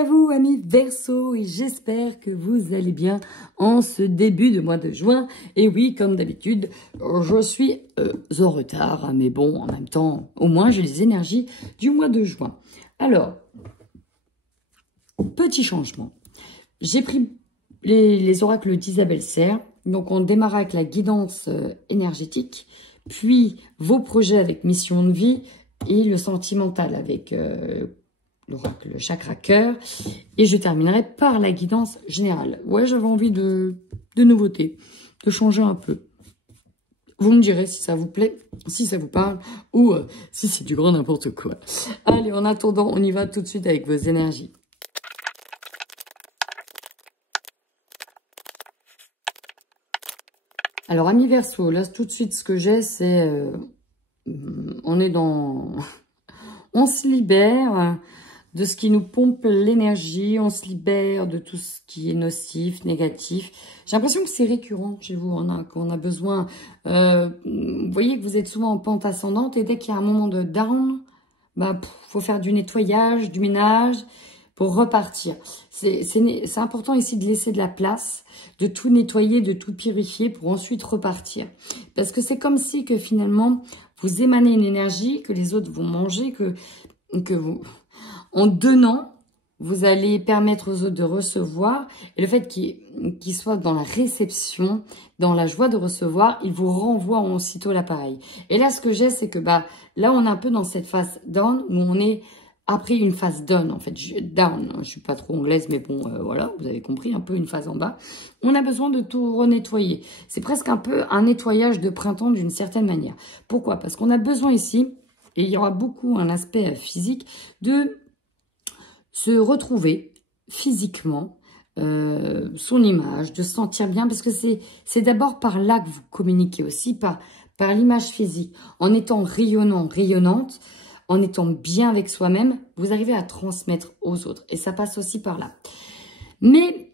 à vous, amis Verseau, et j'espère que vous allez bien en ce début de mois de juin. Et oui, comme d'habitude, je suis en retard, hein, mais bon, en même temps, au moins, j'ai les énergies du mois de juin. Alors, petit changement. J'ai pris les oracles d'Isabelle Serre. Donc, on démarre avec la guidance énergétique, puis vos projets avec mission de vie et le sentimental avec l'oracle chakra cœur. Et je terminerai par la guidance générale. Ouais, j'avais envie de nouveautés, de changer un peu. Vous me direz si ça vous plaît, si ça vous parle, ou si c'est du grand n'importe quoi. Allez, en attendant, on y va tout de suite avec vos énergies. Alors, amis Verseau, là, tout de suite, ce que j'ai, c'est... on est dans... on se libère de ce qui nous pompe l'énergie, on se libère de tout ce qui est nocif, négatif. J'ai l'impression que c'est récurrent chez vous, qu'on a besoin... vous voyez que vous êtes souvent en pente ascendante, et dès qu'il y a un moment de down, bah, faut faire du nettoyage, du ménage... pour repartir. C'est important ici de laisser de la place, de tout nettoyer, de tout purifier pour ensuite repartir. Parce que c'est comme si que finalement, vous émanez une énergie que les autres vont manger, que vous, en donnant, vous allez permettre aux autres de recevoir. Et le fait qu'ils soient dans la réception, dans la joie de recevoir, ils vous renvoient aussitôt l'appareil. Et là, ce que j'ai, c'est que bah là, on est un peu dans cette phase down où on est... après une phase down, en fait, down, je suis pas trop anglaise, mais bon, voilà, vous avez compris, un peu une phase en bas. On a besoin de tout renettoyer. C'est presque un peu un nettoyage de printemps d'une certaine manière. Pourquoi? Parce qu'on a besoin ici, et il y aura beaucoup un aspect physique, de se retrouver physiquement, son image, de se sentir bien, parce que c'est d'abord par là que vous communiquez aussi, par l'image physique. En étant rayonnant, rayonnante, en étant bien avec soi-même, vous arrivez à transmettre aux autres. Et ça passe aussi par là. Mais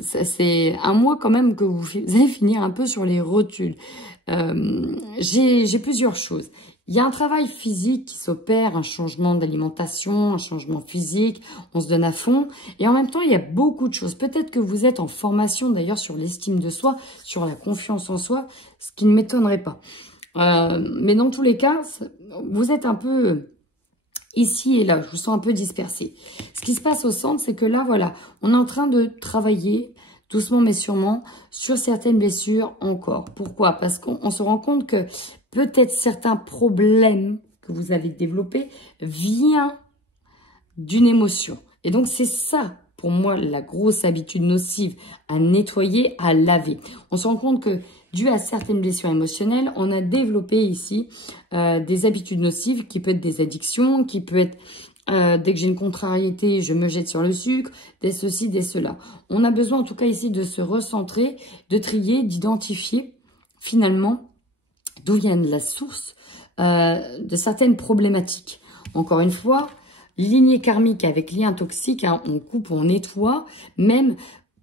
c'est un mois quand même que vous allez finir un peu sur les rotules. J'ai plusieurs choses. Il y a un travail physique qui s'opère, un changement d'alimentation, un changement physique, on se donne à fond. Et en même temps, il y a beaucoup de choses. Peut-être que vous êtes en formation d'ailleurs sur l'estime de soi, sur la confiance en soi, ce qui ne m'étonnerait pas. Mais dans tous les cas, vous êtes un peu ici et là, je vous sens un peu dispersé. Ce qui se passe au centre, c'est que là, voilà, on est en train de travailler doucement mais sûrement sur certaines blessures encore. Pourquoi? Parce qu'on se rend compte que peut-être certains problèmes que vous avez développés viennent d'une émotion. Et donc, c'est ça, pour moi, la grosse habitude nocive à nettoyer, à laver. On se rend compte que dû à certaines blessures émotionnelles, on a développé ici des habitudes nocives qui peuvent être des addictions, qui peut être dès que j'ai une contrariété, je me jette sur le sucre, des ceci, des cela. On a besoin en tout cas ici de se recentrer, de trier, d'identifier finalement d'où vient la source de certaines problématiques. Encore une fois, lignée karmique avec lien toxique, hein, on coupe, on nettoie, même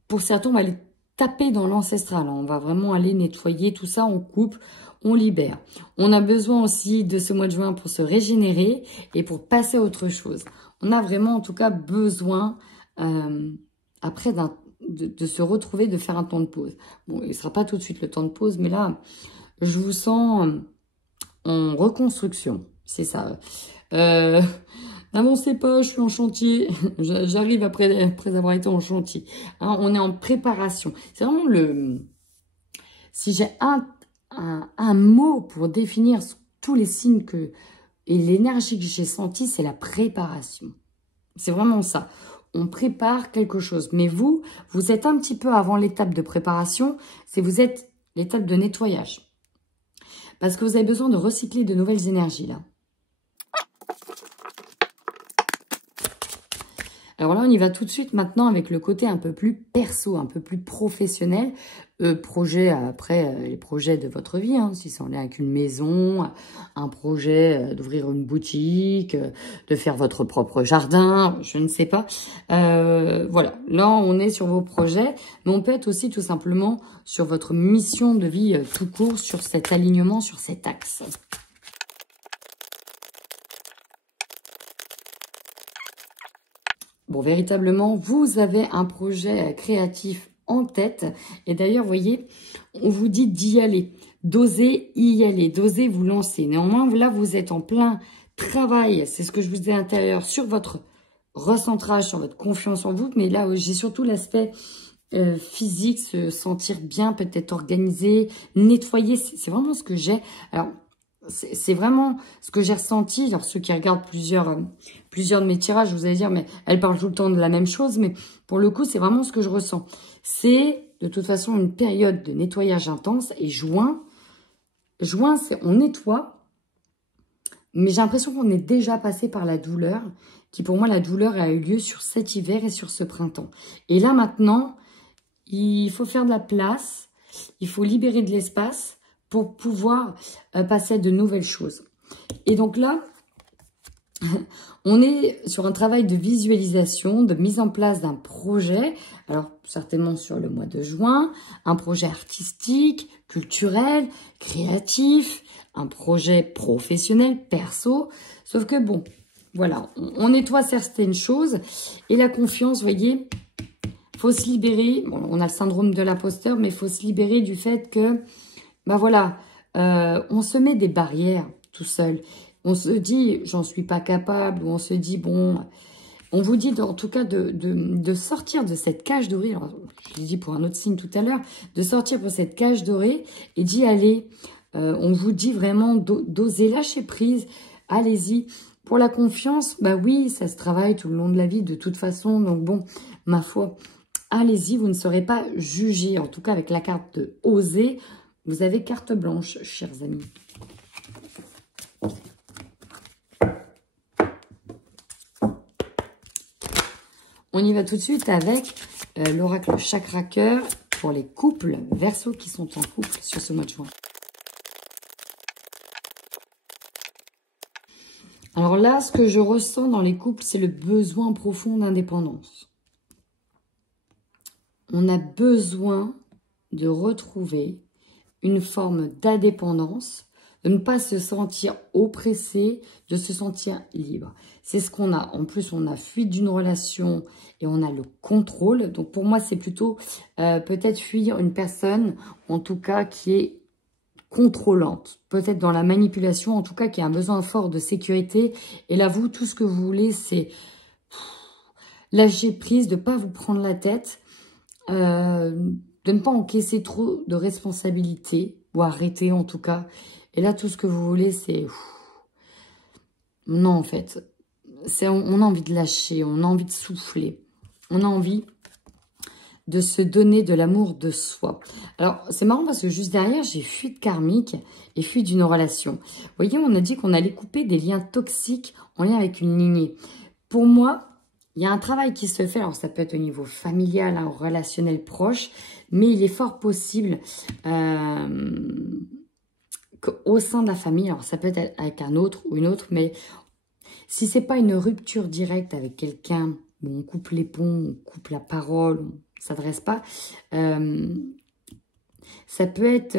pour certains, on va aller taper dans l'ancestral. On va vraiment aller nettoyer tout ça, on coupe, on libère. On a besoin aussi de ce mois de juin pour se régénérer et pour passer à autre chose. On a vraiment en tout cas besoin, après de se retrouver, de faire un temps de pause. Bon, il ne sera pas tout de suite le temps de pause, mais là, je vous sens en reconstruction. C'est ça. N'avancez pas, je suis en chantier. J'arrive après avoir été en chantier. Hein, on est en préparation. C'est vraiment le... Si j'ai un mot pour définir tous les signes et l'énergie que j'ai sentie, c'est la préparation. C'est vraiment ça. On prépare quelque chose. Mais vous êtes un petit peu avant l'étape de préparation. Vous êtes l'étape de nettoyage. Parce que vous avez besoin de recycler de nouvelles énergies là. Alors là, on y va tout de suite maintenant avec le côté un peu plus perso, un peu plus professionnel. Projet, après, les projets de votre vie, hein, si c'est en lien avec une maison, un projet d'ouvrir une boutique, de faire votre propre jardin, je ne sais pas. Voilà, là, on est sur vos projets, mais on peut être aussi tout simplement sur votre mission de vie tout court, sur cet alignement, sur cet axe. bon, véritablement, vous avez un projet créatif en tête. Et d'ailleurs, vous voyez, on vous dit d'y aller, d'oser y aller, d'oser vous lancer. Néanmoins, là, vous êtes en plein travail, c'est ce que je vous disais à l'intérieur, sur votre recentrage, sur votre confiance en vous. Mais là, j'ai surtout l'aspect physique, se sentir bien, peut-être organisé, nettoyer. C'est vraiment ce que j'ai. Alors, c'est vraiment ce que j'ai ressenti. Alors, ceux qui regardent plusieurs de mes tirages, vous allez dire, mais elle parle tout le temps de la même chose. Mais pour le coup, c'est vraiment ce que je ressens. C'est de toute façon une période de nettoyage intense. Et juin, on nettoie. Mais j'ai l'impression qu'on est déjà passé par la douleur. Qui pour moi, la douleur a eu lieu sur cet hiver et sur ce printemps. Et là maintenant, il faut faire de la place. Il faut libérer de l'espace pour pouvoir passer à de nouvelles choses. Et donc là, on est sur un travail de visualisation, de mise en place d'un projet. Alors, certainement sur le mois de juin, un projet artistique, culturel, créatif, un projet professionnel, perso. Sauf que bon, voilà, on nettoie certaines choses. Et la confiance, vous voyez, faut se libérer. Bon, on a le syndrome de l'imposteur, mais il faut se libérer du fait que, ben voilà, on se met des barrières tout seul. On se dit, j'en suis pas capable, ou on se dit, bon, on vous dit en tout cas de sortir de cette cage dorée. Alors, je l'ai dit pour un autre signe tout à l'heure, de sortir de cette cage dorée et d'y aller. On vous dit vraiment d'oser lâcher prise. Allez-y. Pour la confiance, bah oui, ça se travaille tout le long de la vie de toute façon. Donc bon, ma foi, allez-y, vous ne serez pas jugés. En tout cas, avec la carte de oser, vous avez carte blanche, chers amis. On y va tout de suite avec l'oracle chakra cœur pour les couples Verseau qui sont en couple sur ce mois de juin. Alors là, ce que je ressens dans les couples, c'est le besoin profond d'indépendance. On a besoin de retrouver une forme d'indépendance, de ne pas se sentir oppressé, de se sentir libre. C'est ce qu'on a. En plus, on a fuite d'une relation et on a le contrôle. Donc pour moi, c'est plutôt peut-être fuir une personne, en tout cas, qui est contrôlante, peut-être dans la manipulation, en tout cas qui a un besoin fort de sécurité. Et là, vous, tout ce que vous voulez, c'est lâcher prise, de ne pas vous prendre la tête, de ne pas encaisser trop de responsabilités, ou arrêter en tout cas. Et là, tout ce que vous voulez, c'est... Non, en fait, on a envie de lâcher, on a envie de souffler, on a envie de se donner de l'amour de soi. Alors, c'est marrant parce que juste derrière, j'ai fuite karmique et fuite d'une relation. Vous voyez, on a dit qu'on allait couper des liens toxiques en lien avec une lignée. Pour moi, il y a un travail qui se fait. Alors, ça peut être au niveau familial, hein, relationnel proche, mais il est fort possible qu'au sein de la famille, alors ça peut être avec un autre ou une autre, mais si c'est pas une rupture directe avec quelqu'un, bon, on coupe les ponts, on coupe la parole, on s'adresse pas, ça peut être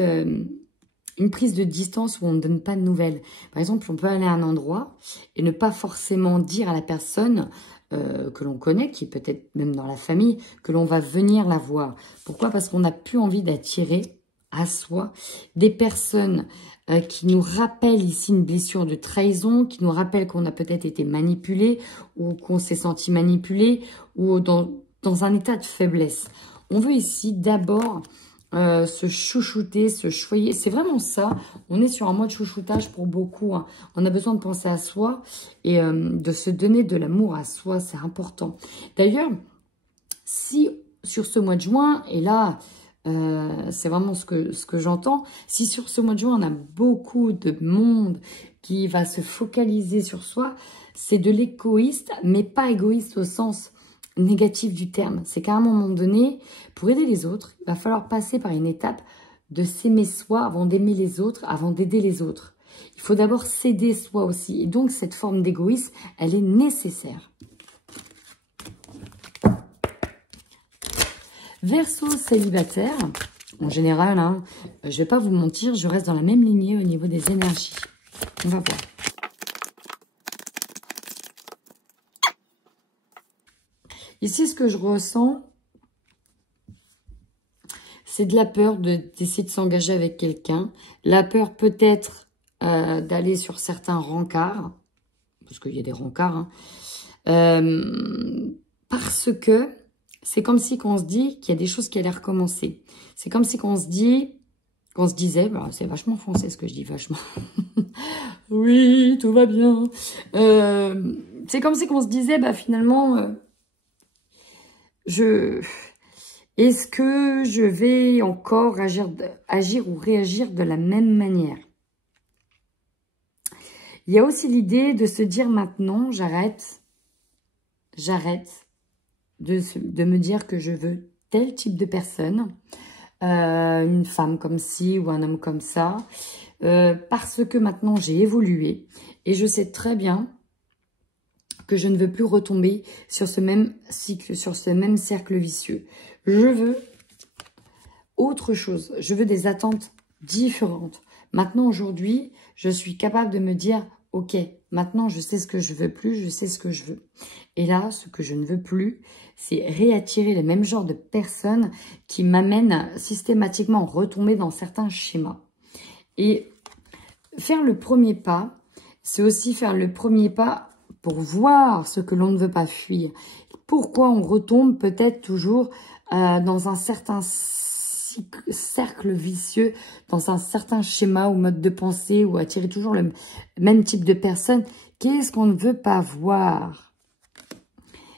une prise de distance où on ne donne pas de nouvelles. Par exemple, on peut aller à un endroit et ne pas forcément dire à la personne que l'on connaît, qui est peut-être même dans la famille, que l'on va venir la voir. Pourquoi? Parce qu'on n'a plus envie d'attirer à soi des personnes qui nous rappellent ici une blessure de trahison, qui nous rappellent qu'on a peut-être été manipulé ou qu'on s'est senti manipulé ou dans un état de faiblesse. On veut ici d'abord se chouchouter, se choyer. C'est vraiment ça. On est sur un mode chouchoutage pour beaucoup. Hein. On a besoin de penser à soi et de se donner de l'amour à soi. C'est important. D'ailleurs, si sur ce mois de juin, et là, c'est vraiment ce que j'entends, si sur ce mois de juin, on a beaucoup de monde qui va se focaliser sur soi, c'est de l'égoïste, mais pas égoïste au sens négatif du terme. C'est qu'à un moment donné, pour aider les autres, il va falloir passer par une étape de s'aimer soi avant d'aimer les autres, avant d'aider les autres. Il faut d'abord s'aider soi aussi. Et donc, cette forme d'égoïsme, elle est nécessaire. Verseau célibataire, en général, hein, je ne vais pas vous mentir, je reste dans la même lignée au niveau des énergies. On va voir. Ici, ce que je ressens, c'est de la peur d'essayer de s'engager avec quelqu'un. La peur peut-être d'aller sur certains rencarts, parce qu'il y a des rencarts, hein, parce que c'est comme si qu'on se dit qu'il y a des choses qui allaient recommencer. C'est comme si qu'on se dit, qu'on se disait, bah, c'est vachement français ce que je dis, vachement. Oui, tout va bien. C'est comme si qu'on se disait, bah finalement, est-ce que je vais encore agir ou réagir de la même manière? Il y a aussi l'idée de se dire maintenant, j'arrête de me dire que je veux tel type de personne, une femme comme ci ou un homme comme ça, parce que maintenant j'ai évolué et je sais très bien que je ne veux plus retomber sur ce même cycle, sur ce même cercle vicieux. Je veux autre chose, je veux des attentes différentes. Maintenant, aujourd'hui, je suis capable de me dire, ok, maintenant je sais ce que je veux plus, je sais ce que je veux. Et là, ce que je ne veux plus, c'est réattirer le même genre de personnes qui m'amènent systématiquement à retomber dans certains schémas. Et faire le premier pas, c'est aussi faire le premier pas pour voir ce que l'on ne veut pas fuir. Pourquoi on retombe peut-être toujours dans un certain cercle vicieux, dans un certain schéma ou mode de pensée, ou attirer toujours le même type de personne. Qu'est-ce qu'on ne veut pas voir?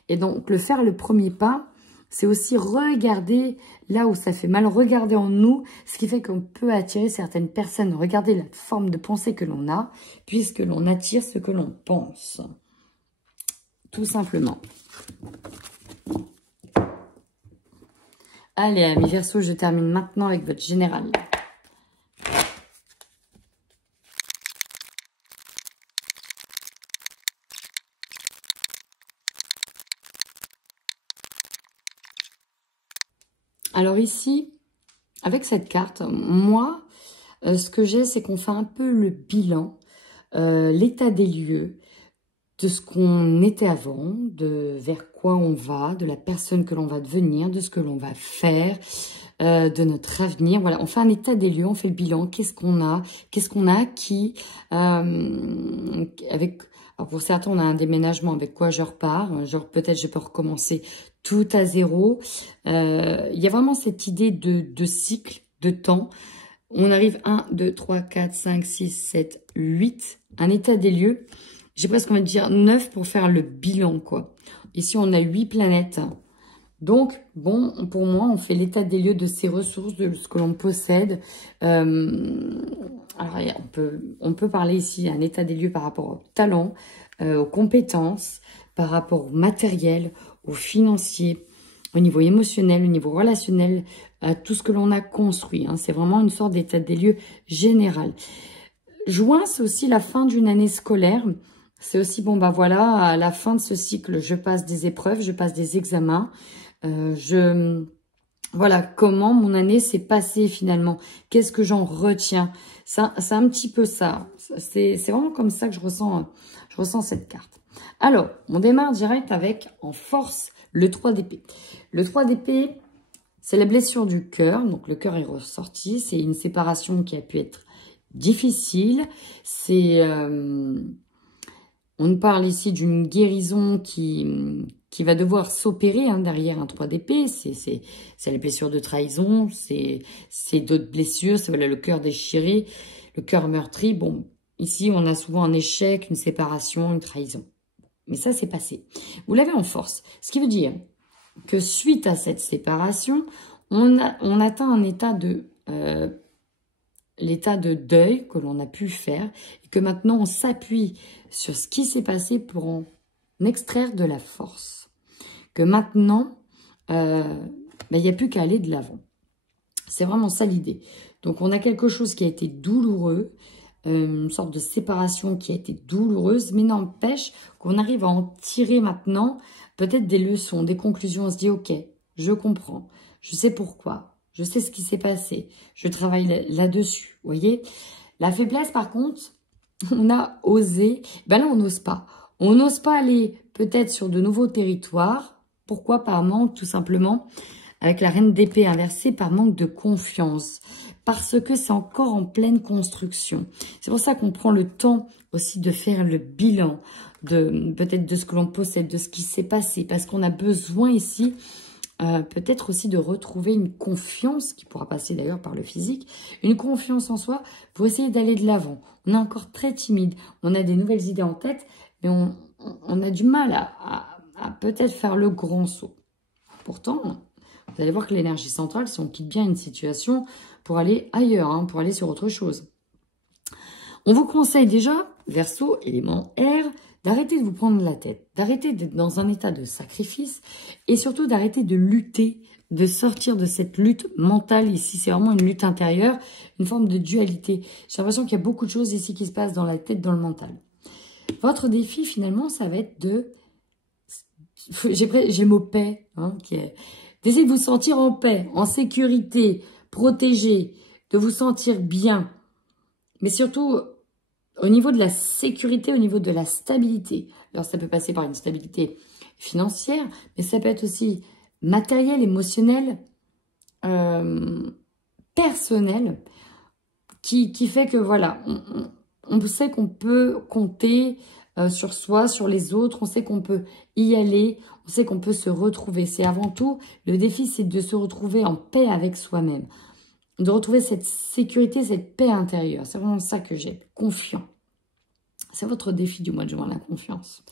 Et donc, faire le premier pas, c'est aussi regarder là où ça fait mal, regarder en nous, ce qui fait qu'on peut attirer certaines personnes. Regarder la forme de pensée que l'on a, puisque l'on attire ce que l'on pense. Tout simplement. Allez, amis Verseaux, je termine maintenant avec votre général. Alors ici, avec cette carte, moi, ce que j'ai, c'est qu'on fait un peu le bilan, l'état des lieux, de ce qu'on était avant, de vers quoi on va, de la personne que l'on va devenir, de ce que l'on va faire, de notre avenir. Voilà, on fait un état des lieux, on fait le bilan, qu'est-ce qu'on a acquis, avec... Alors pour certains, on a un déménagement, avec quoi je repars, genre peut-être je peux recommencer tout à zéro. Il y a vraiment cette idée de cycle, de temps. On arrive 1, 2, 3, 4, 5, 6, 7, 8, un état des lieux. J'ai presque envie de dire 9 pour faire le bilan, quoi. Ici, on a 8 planètes. Donc, bon, pour moi, on fait l'état des lieux de ses ressources, de ce que l'on possède. Alors, on peut parler ici d'un état des lieux par rapport au talent, aux compétences, par rapport au matériel, au financier, au niveau émotionnel, au niveau relationnel, à tout ce que l'on a construit. Hein. C'est vraiment une sorte d'état des lieux général. Juin, c'est aussi la fin d'une année scolaire. C'est aussi, bon, bah voilà, à la fin de ce cycle, je passe des épreuves, je passe des examens. Voilà, comment mon année s'est passée finalement. Qu'est-ce que j'en retiens? C'est un petit peu ça. C'est vraiment comme ça que je ressens cette carte. Alors, on démarre direct avec, en force, le 3 d'épée. Le 3 d'épée, c'est la blessure du cœur. Donc, le cœur est ressorti. C'est une séparation qui a pu être difficile. C'est... on parle ici d'une guérison qui va devoir s'opérer hein, derrière un 3 d'épée. C'est les blessures de trahison, c'est d'autres blessures, c'est voilà, le cœur déchiré, le cœur meurtri. Bon, ici, on a souvent un échec, une séparation, une trahison. Mais ça, c'est passé. Vous l'avez en force. Ce qui veut dire que suite à cette séparation, on atteint un état de... l'état de deuil que l'on a pu faire et que maintenant on s'appuie sur ce qui s'est passé pour en extraire de la force. Que maintenant, il n'y a plus qu'à aller de l'avant. C'est vraiment ça l'idée. Donc on a quelque chose qui a été douloureux, une sorte de séparation qui a été douloureuse, mais n'empêche qu'on arrive à en tirer maintenant peut-être des leçons, des conclusions. On se dit, ok, je comprends, je sais pourquoi. Je sais ce qui s'est passé. Je travaille là-dessus. Vous voyez? La faiblesse, par contre, on a osé. Ben là, on n'ose pas. On n'ose pas aller peut-être sur de nouveaux territoires Pourquoi? Par manque, tout simplement, avec la reine d'épée inversée, par manque de confiance. Parce que c'est encore en pleine construction. C'est pour ça qu'on prend le temps aussi de faire le bilan, peut-être de ce que l'on possède, de ce qui s'est passé. Parce qu'on a besoin ici, peut-être aussi de retrouver une confiance, qui pourra passer d'ailleurs par le physique, une confiance en soi pour essayer d'aller de l'avant. On est encore très timide, on a des nouvelles idées en tête, mais on a du mal à peut-être faire le grand saut. Pourtant, vous allez voir que l'énergie centrale, si on quitte bien une situation pour aller ailleurs, hein, pour aller sur autre chose. On vous conseille déjà, Verseau, élément R, d'arrêter de vous prendre la tête, d'arrêter d'être dans un état de sacrifice et surtout d'arrêter de lutter, de sortir de cette lutte mentale. Ici, c'est vraiment une lutte intérieure, une forme de dualité. J'ai l'impression qu'il y a beaucoup de choses ici qui se passent dans la tête, dans le mental. Votre défi, finalement, ça va être de... J'ai le mot paix, hein, qui est... D'essayer de vous sentir en paix, en sécurité, protégé, de vous sentir bien. Mais surtout, au niveau de la sécurité, au niveau de la stabilité. Alors, ça peut passer par une stabilité financière, mais ça peut être aussi matériel, émotionnel, personnel, qui fait que, voilà, on sait qu'on peut compter sur soi, sur les autres, on sait qu'on peut y aller, on sait qu'on peut se retrouver. C'est avant tout, le défi, c'est de se retrouver en paix avec soi-même, de retrouver cette sécurité, cette paix intérieure. C'est vraiment ça que j'ai, confiant. C'est votre défi du mois de juin, la confiance.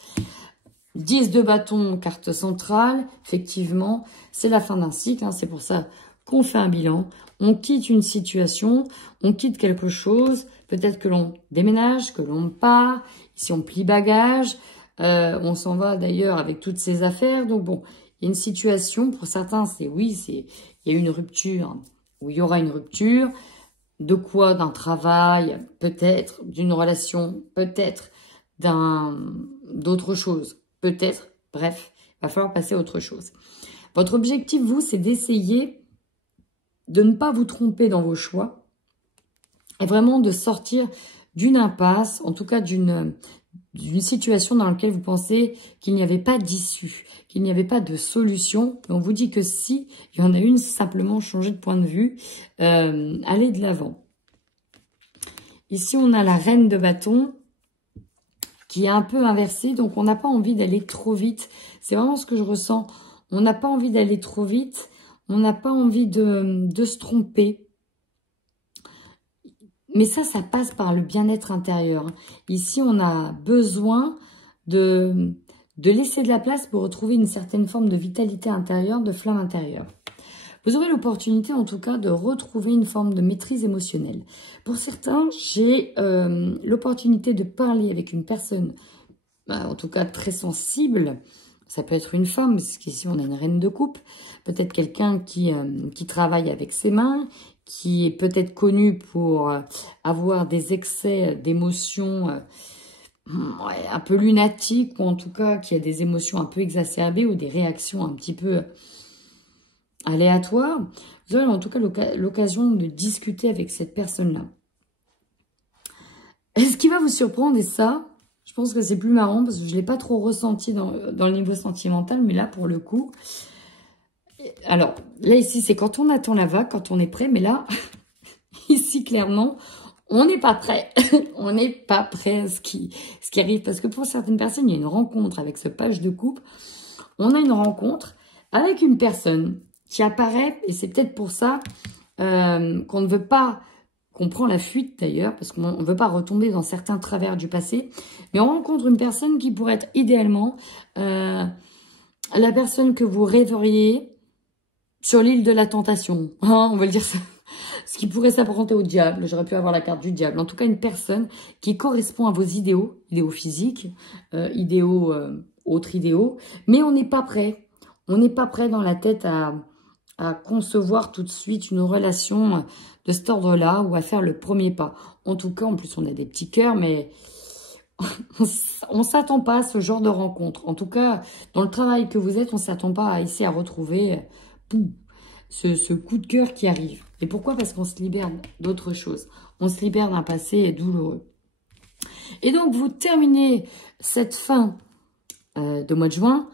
10 de bâton, carte centrale, effectivement, c'est la fin d'un cycle, hein, c'est pour ça qu'on fait un bilan, on quitte une situation, on quitte quelque chose, peut-être que l'on déménage, que l'on part, ici on plie bagage, on s'en va d'ailleurs avec toutes ses affaires, donc bon, il y a une situation, pour certains c'est oui, il y a une rupture, ou il y aura une rupture, de quoi? D'un travail, peut-être, d'une relation, peut-être, d'autre chose, peut-être, bref, il va falloir passer à autre chose. Votre objectif, vous, c'est d'essayer de ne pas vous tromper dans vos choix et vraiment de sortir d'une impasse, en tout cas d'une situation dans laquelle vous pensez qu'il n'y avait pas d'issue, qu'il n'y avait pas de solution. Et on vous dit que si, il y en a une, simplement changer de point de vue, aller de l'avant. Ici, on a la reine de bâton qui est un peu inversée, donc on n'a pas envie d'aller trop vite. C'est vraiment ce que je ressens. On n'a pas envie d'aller trop vite. On n'a pas envie de se tromper. Mais ça passe par le bien-être intérieur. Ici, on a besoin de laisser de la place pour retrouver une certaine forme de vitalité intérieure, de flamme intérieure. Vous aurez l'opportunité, en tout cas, de retrouver une forme de maîtrise émotionnelle. Pour certains, j'ai l'opportunité de parler avec une personne, en tout cas très sensible. Ça peut être une femme, parce qu'ici, on a une reine de coupe. Peut-être quelqu'un qui travaille avec ses mains, qui est peut-être connu pour avoir des excès d'émotions un peu lunatiques, ou en tout cas qui a des émotions un peu exacerbées ou des réactions un petit peu aléatoires. Vous aurez en tout cas l'occasion de discuter avec cette personne-là. Et ce qui va vous surprendre, et ça, je pense que c'est plus marrant parce que je ne l'ai pas trop ressenti dans le niveau sentimental, mais là, pour le coup... Alors, là, ici, c'est quand on attend la vague, quand on est prêt, mais là, ici, clairement, on n'est pas prêt. On n'est pas prêt à ce qui arrive. Parce que pour certaines personnes, il y a une rencontre avec ce page de coupe. On a une rencontre avec une personne qui apparaît, et c'est peut-être pour ça qu'on ne veut pas, qu'on prend la fuite d'ailleurs, parce qu'on ne veut pas retomber dans certains travers du passé, mais on rencontre une personne qui pourrait être idéalement la personne que vous rêveriez sur l'île de la tentation, hein, on va le dire ça. Ce qui pourrait s'apparenter au diable, j'aurais pu avoir la carte du diable. En tout cas, une personne qui correspond à vos idéaux, idéaux physiques, autres idéaux, mais on n'est pas prêt. On n'est pas prêt dans la tête à concevoir tout de suite une relation de cet ordre-là ou à faire le premier pas. En tout cas, en plus, on a des petits cœurs, mais on ne s'attend pas à ce genre de rencontre. En tout cas, dans le travail que vous êtes, on ne s'attend pas à essayer à retrouver ce coup de cœur qui arrive. Et pourquoi? Parce qu'on se libère d'autre chose. On se libère d'un passé douloureux. Et donc, vous terminez cette fin de mois de juin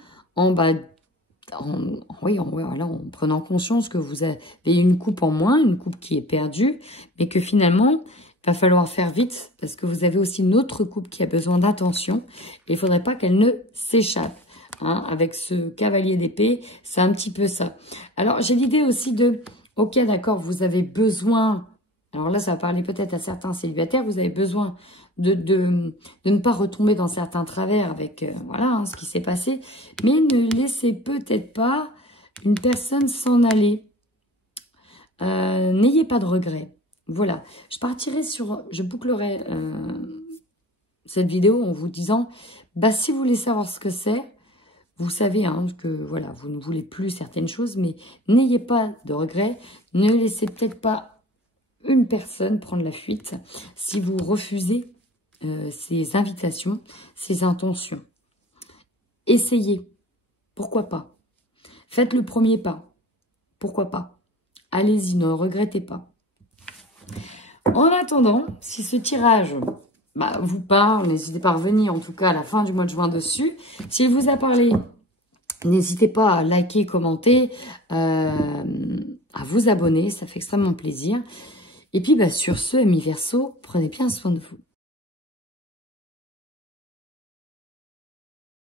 voilà, en prenant conscience que vous avez une coupe en moins, une coupe qui est perdue, mais que finalement, il va falloir faire vite parce que vous avez aussi une autre coupe qui a besoin d'attention et il faudrait pas qu'elle ne s'échappe. Hein, avec ce cavalier d'épée, c'est un petit peu ça. Alors, j'ai l'idée aussi de, ok, d'accord, vous avez besoin, alors là, ça va parler peut-être à certains célibataires, vous avez besoin de ne pas retomber dans certains travers avec voilà hein, ce qui s'est passé, mais ne laissez peut-être pas une personne s'en aller. N'ayez pas de regrets. Voilà, je bouclerai cette vidéo en vous disant, bah si vous voulez savoir ce que c'est, vous savez hein, que voilà, vous ne voulez plus certaines choses, mais n'ayez pas de regrets, ne laissez peut-être pas une personne prendre la fuite si vous refusez ces invitations, ces intentions. Essayez, pourquoi pas. Faites le premier pas, pourquoi pas. Allez-y, ne regrettez pas. En attendant, si ce tirage vous parle, n'hésitez pas à revenir en tout cas à la fin du mois de juin dessus. S'il vous a parlé, n'hésitez pas à liker, commenter, à vous abonner, ça fait extrêmement plaisir. Et puis sur ce, amis Verseau, prenez bien soin de vous.